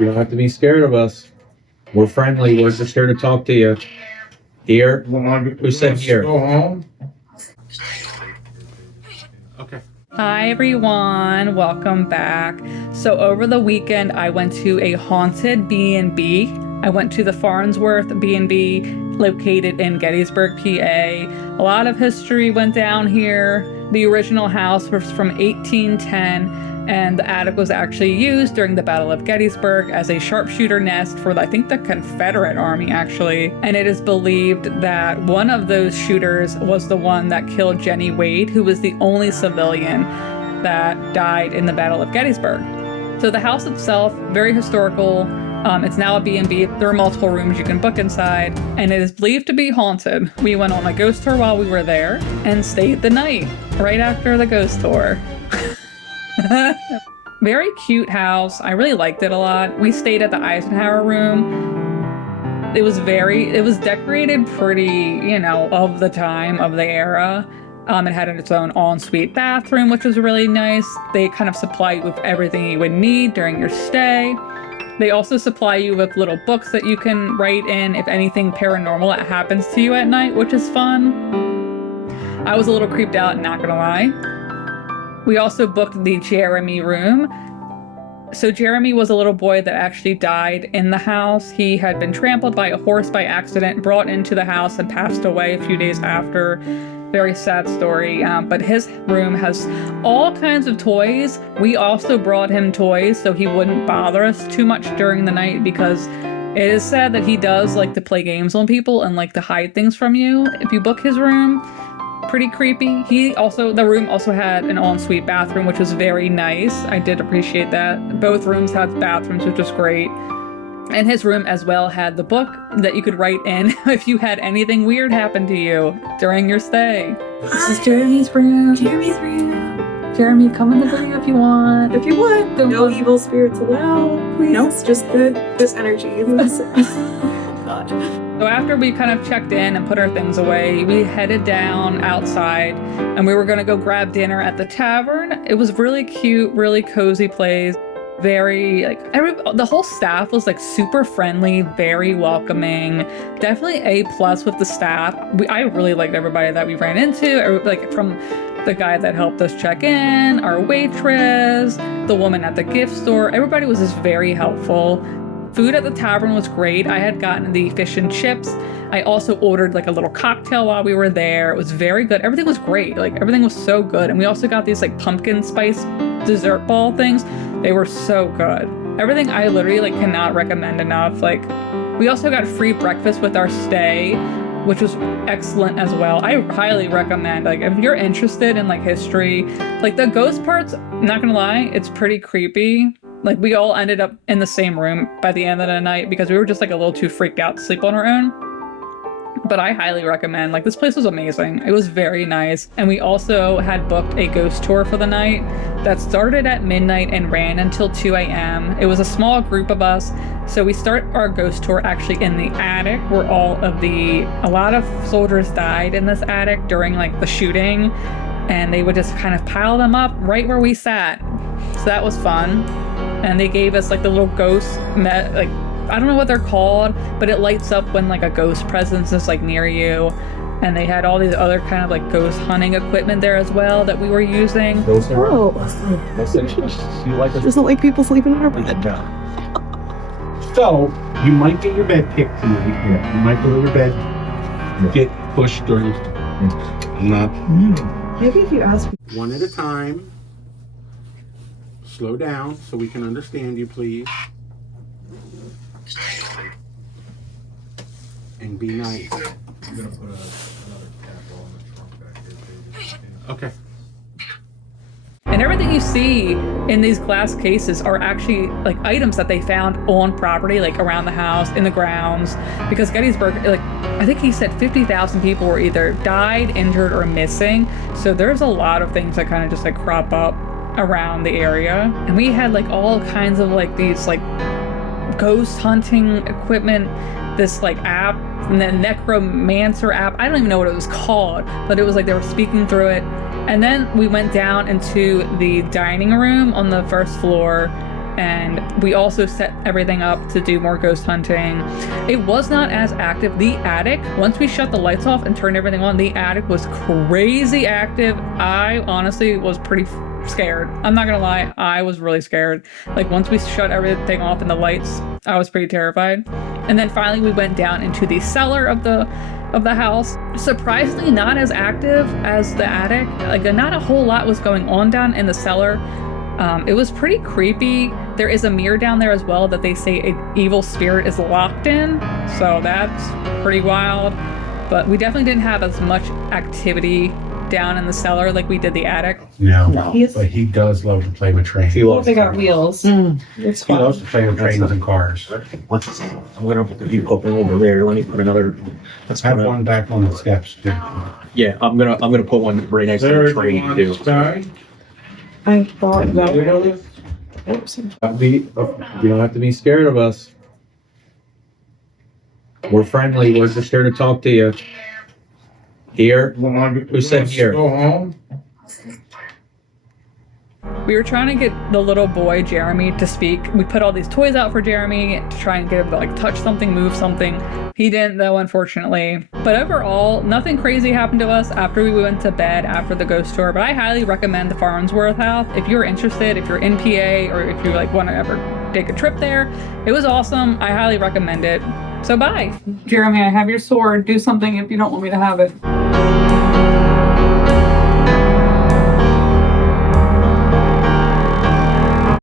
You don't have to be scared of us. We're friendly. We're just here to talk to you. Here? Who said here? Go home. Okay. Hi everyone, welcome back. So over the weekend I went to a haunted B&B. I went to the Farnsworth BnB located in Gettysburg, PA. A lot of history went down here. The original house was from 1810 and the attic was actually used during the Battle of Gettysburg as a sharpshooter nest for, I think, the Confederate Army actually. And it is believed that one of those shooters was the one that killed Jenny Wade, who was the only civilian that died in the Battle of Gettysburg. So the house itself, very historical. It's now a B&B. There are multiple rooms you can book inside, and it is believed to be haunted. We went on a ghost tour while we were there and stayed the night right after the ghost tour. Very cute house. I really liked it a lot. We stayed at the Eisenhower room. It was decorated pretty, of the time, of the era. It had its own ensuite bathroom, which was really nice. They kind of supply you with everything you would need during your stay. They also supply you with little books that you can write in if anything paranormal happens to you at night, which is fun. I was a little creeped out, not gonna lie. We also booked the Jeremy room. So Jeremy was a little boy that actually died in the house. He had been trampled by a horse by accident, brought into the house, and passed away a few days after. Very sad story, but his room has all kinds of toys. We also brought him toys so he wouldn't bother us too much during the night, because it is said that he does like to play games on people and like to hide things from you. If you book his room, pretty creepy. The room also had an ensuite bathroom, which was very nice. I did appreciate that. Both rooms had bathrooms, which was great. And his room as well had the book that you could write in if you had anything weird happen to you during your stay. This is Jeremy's room. Jeremy, come in the room if you want. If you want. No evil spirits allowed, please. Nope. Just this energy. Oh, God. So after we kind of checked in and put our things away, we headed down outside and we were going to go grab dinner at the tavern. It was really cute, really cozy place. Very, the whole staff was super friendly, very welcoming. Definitely A+ with the staff. I really liked everybody that we ran into, from the guy that helped us check in, our waitress, the woman at the gift store. Everybody was just very helpful. Food at the tavern was great. I had gotten the fish and chips. I also ordered a little cocktail while we were there. It was very good. Everything was great. Everything was so good. And we also got these pumpkin spice dessert ball things. They were so good. Everything I literally cannot recommend enough. We also got free breakfast with our stay, which was excellent as well. I highly recommend, if you're interested in history, the ghost parts, I'm not gonna lie, it's pretty creepy. We all ended up in the same room by the end of the night because we were just a little too freaked out to sleep on our own. But I highly recommend, this place was amazing. It was very nice. And we also had booked a ghost tour for the night that started at midnight and ran until 2 a.m. It was a small group of us. So we start our ghost tour actually in the attic where a lot of soldiers died in this attic during the shooting. And they would just kind of pile them up right where we sat. So that was fun. And they gave us the little ghost I don't know what they're called, but it lights up when a ghost presence is near you. And they had all these other kind of ghost hunting equipment there as well that we were using. Oh. Doesn't like people sleeping in our bed. So, you might get your bed kicked tonight. Yeah. You might go to your bed, get pushed during. Maybe if you ask. One at a time. Slow down so we can understand you, please. And be nice. I'm gonna put another tackle on the trunk back here. Okay. And everything you see in these glass cases are actually items that they found on property, around the house, in the grounds. Because Gettysburg, I think he said 50,000 people were either died, injured, or missing. So there's a lot of things that kind of just crop up around the area. And we had all kinds of these ghost hunting equipment, this app, and the necromancer app. I don't even know what it was called, but it was they were speaking through it. And then we went down into the dining room on the first floor, and we also set everything up to do more ghost hunting. It was not as active. The attic, once we shut the lights off and turned everything on, the attic was crazy active. I honestly was pretty scared. I'm not gonna lie, I was really scared. Like once we shut everything off and the lights, I was pretty terrified. And then finally we went down into the cellar of the house. Surprisingly not as active as the attic. Like not a whole lot was going on down in the cellar. It was pretty creepy. There is a mirror down there as well that they say an evil spirit is locked in. So that's pretty wild. But we definitely didn't have as much activity down in the cellar like we did the attic. No, He's- but he does love to play with trains. He loves They got wheels. It's He fun. loves to play with trains and cars. I'm gonna you open over there. Let me put another. Let's Have put one back on the steps too. Yeah, I'm gonna put one right next to the train too. I thought that. You don't have to be scared of us. We're friendly. We're just here to talk to you. Here? Who said here? Go home? We were trying to get the little boy, Jeremy, to speak. We put all these toys out for Jeremy to try and get him to like touch something, move something. He didn't though, unfortunately. But overall, nothing crazy happened to us after we went to bed after the ghost tour. But I highly recommend the Farnsworth house. If you're interested, if you're in PA, or if you like want to ever take a trip there, it was awesome. I highly recommend it. So bye. Jeremy, I have your sword. Do something if you don't want me to have it.